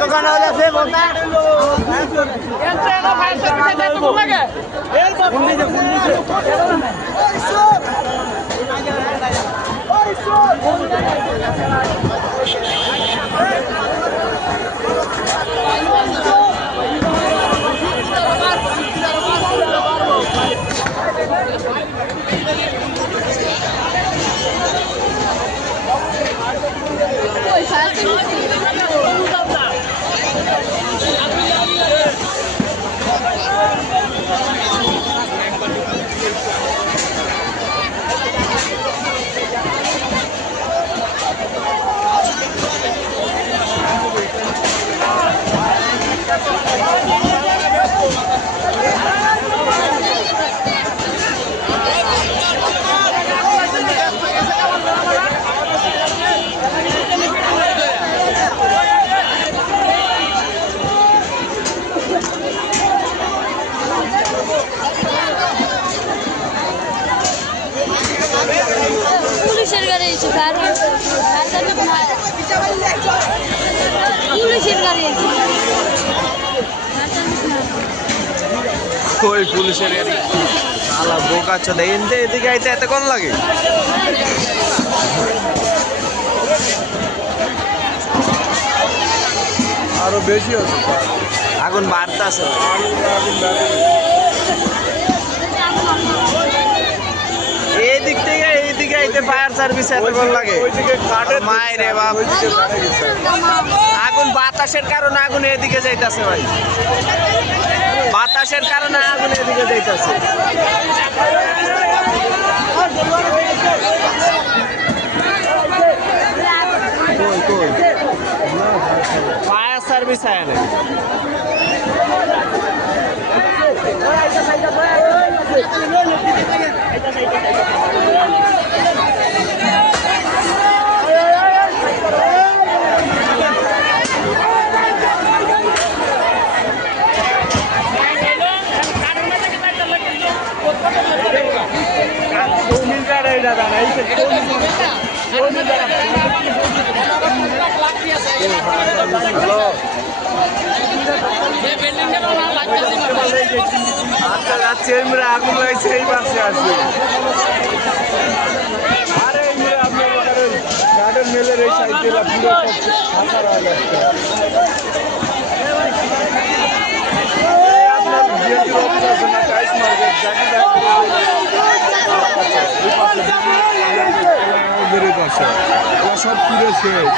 দোকানে আছে বলতা পুলিশের গাড়ি এসে পুলিশের গাড়ি ওই পুলিশের গাড়ি আলা বোকা চলে এদিকে আইতে এতক্ষণ লাগে আরো বেশি আছে আগুন বাড়তাছে এইদিক থেকে এইদিকে আইতে ফায়ার সার্ভিস এতক্ষণ লাগে মায়ের বাপ আগুন বাতাসের কারণে আগুন এদিকে যাইতাছে ভাই বাতাসের কারণে আগুন এদিকে যাইতাছে ফায়ার সার্ভিস আয় না আগুন লাগছে এই পাশে আসবে আরে আপনার গার্ডেন মেলের এই সাইডে পুরো আপনার জিএসটি অফিস আছে না টাইস মার্কেট বেড়ে পাশে সব পুরো শেষ